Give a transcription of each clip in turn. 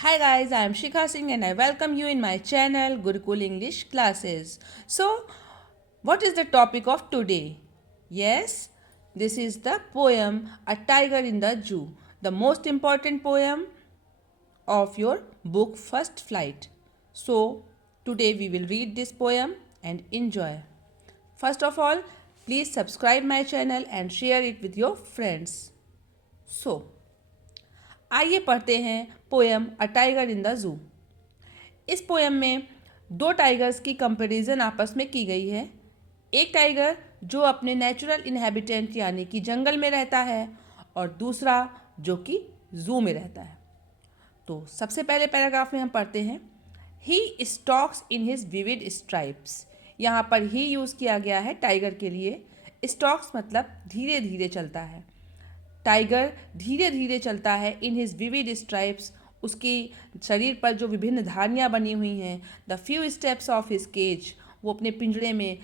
Hi guys, I am Shikha Singh and I welcome you in my channel Gurukul English Classes. So, what is the topic of today? Yes, this is the poem A Tiger in the Zoo, the most important poem of your book First Flight. So, today we will read this poem and enjoy. First of all, please subscribe my channel and share it with your friends. So, आइए पढ़ते हैं poem a tiger in the zoo. इस poem में दो tigers की comparison आपस में की गई है। एक टाइगर जो अपने नेचुरल इनहेबिटेंट यानी कि जंगल में रहता है और दूसरा जो कि जू में रहता है। तो सबसे पहले पैराग्राफ में हम पढ़ते हैं, he stalks in his vivid stripes. यहाँ पर ही यूज़ किया गया है टाइगर के लिए। स्टॉक्स मतलब धीरे धीरे चलता है। टाइगर धीरे धीरे चलता है इन हिज विविड स्ट्राइप्स, उसकी शरीर पर जो विभिन्न धारियाँ बनी हुई हैं। The few steps of his cage, वो अपने पिंजरे में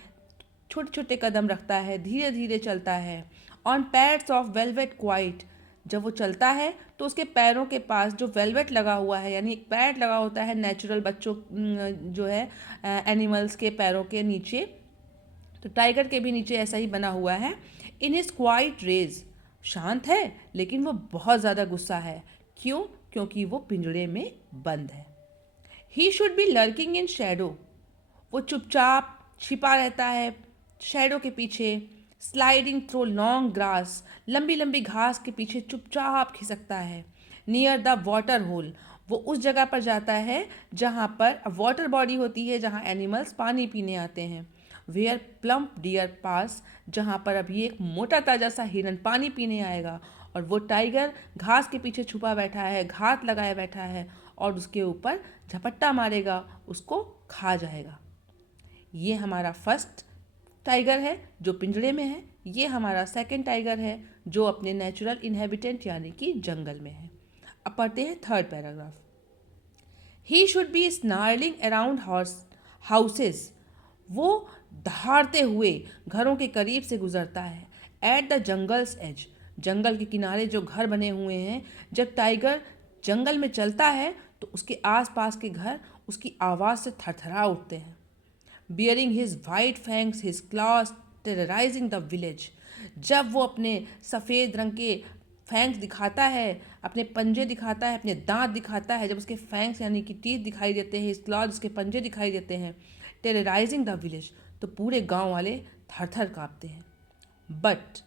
छोटे छोटे कदम रखता है, धीरे धीरे चलता है। On pads of velvet quite, जब वो चलता है तो उसके पैरों के पास जो वेलवेट लगा हुआ है, यानी एक पैड लगा होता है नेचुरल बच्चों जो है एनिमल्स के पैरों के नीचे, तो टाइगर के भी नीचे ऐसा ही बना हुआ है। इन हिज क्वाइट रेज, शांत है लेकिन वो बहुत ज़्यादा गुस्सा है। क्यों? क्योंकि वो पिंजरे में बंद है। He should be lurking in Shadow, वो चुपचाप छिपा रहता है शैडो के पीछे। स्लाइडिंग थ्रू लॉन्ग ग्रास, लंबी लंबी घास के पीछे चुपचाप खिसकता है। नियर द वाटर होल, वो उस जगह पर जाता है जहाँ पर वाटर बॉडी होती है, जहाँ एनिमल्स पानी पीने आते हैं। वेयर प्लम्प डियर पास, जहाँ पर अभी एक मोटा ताजा सा हिरन पानी पीने आएगा और वो टाइगर घास के पीछे छुपा बैठा है, घात लगाए बैठा है और उसके ऊपर झपट्टा मारेगा, उसको खा जाएगा। ये हमारा फर्स्ट टाइगर है जो पिंजरे में है। ये हमारा सेकंड टाइगर है जो अपने नेचुरल इनहेबिटेंट यानी कि जंगल में है। अब पढ़ते हैं third paragraph. He should be snarling around houses, वो दहाड़ते हुए घरों के करीब से गुजरता है। एट द जंगल्स एज, जंगल के किनारे जो घर बने हुए हैं, जब टाइगर जंगल में चलता है तो उसके आसपास के घर उसकी आवाज़ से थरथरा उठते हैं। Bearing his white fangs his clause terrorising the village, जब वो अपने सफ़ेद रंग के फैंग्स दिखाता है, अपने पंजे दिखाता है, अपने दांत दिखाता है, जब उसके फैंग्स यानी कि टीथ दिखाई देते हैं, हिज क्लॉज उसके पंजे दिखाई देते हैं, टेरराइजिंग द विलेज, तो पूरे गांव वाले थर थर काँपते हैं। But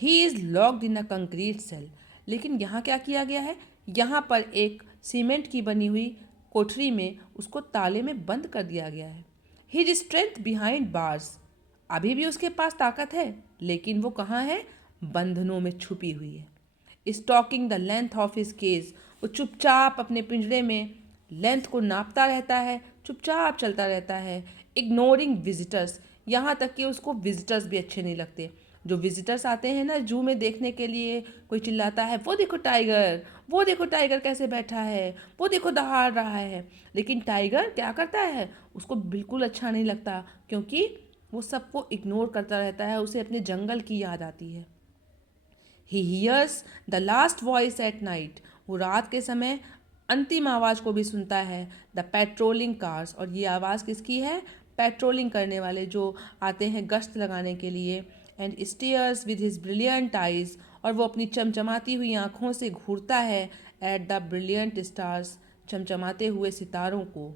he is locked in a concrete cell, लेकिन यहाँ क्या किया गया है, यहाँ पर एक सीमेंट की बनी हुई कोठरी में उसको ताले में बंद कर दिया गया है। हिज स्ट्रेंथ बिहाइंड बार्स, अभी भी उसके पास ताकत है लेकिन वो कहाँ है, बंधनों में छुपी हुई है। Stalking the length of his cage, वो चुपचाप अपने पिंजरे में लेंथ को नापता रहता है, चुपचाप चलता रहता है। इग्नोरिंग विजिटर्स, यहाँ तक कि उसको विजिटर्स भी अच्छे नहीं लगते। जो विजिटर्स आते हैं ना जू में देखने के लिए, कोई चिल्लाता है वो देखो टाइगर, वो देखो टाइगर कैसे बैठा है, वो देखो दहाड़ रहा है, लेकिन टाइगर क्या करता है, उसको बिल्कुल अच्छा नहीं लगता, क्योंकि वो सबको इग्नोर करता रहता है, उसे अपने जंगल की याद आती है। He hears the last voice at night, वो रात के समय अंतिम आवाज़ को भी सुनता है। द पेट्रोलिंग कार्स, और ये आवाज़ किसकी है, पेट्रोलिंग करने वाले जो आते हैं गश्त लगाने के लिए। And stairs with his brilliant eyes, और वो अपनी चमचमाती हुई आँखों से घूरता है एट द ब्रिलियंट स्टार्स, चमचमाते हुए सितारों को,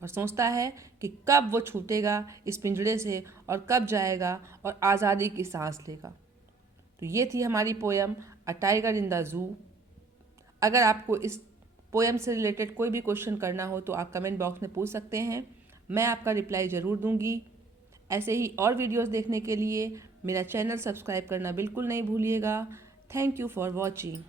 और सोचता है कि कब वो छूटेगा इस पिंजरे से और कब जाएगा और आज़ादी की सांस लेगा। तो ये थी हमारी poem a tiger in the zoo. अगर आपको इस पोएम से रिलेटेड कोई भी क्वेश्चन करना हो तो आप कमेंट बॉक्स में पूछ सकते हैं, मैं आपका रिप्लाई ज़रूर दूंगी। ऐसे ही और वीडियोस देखने के लिए मेरा चैनल सब्सक्राइब करना बिल्कुल नहीं भूलिएगा। Thank you for watching.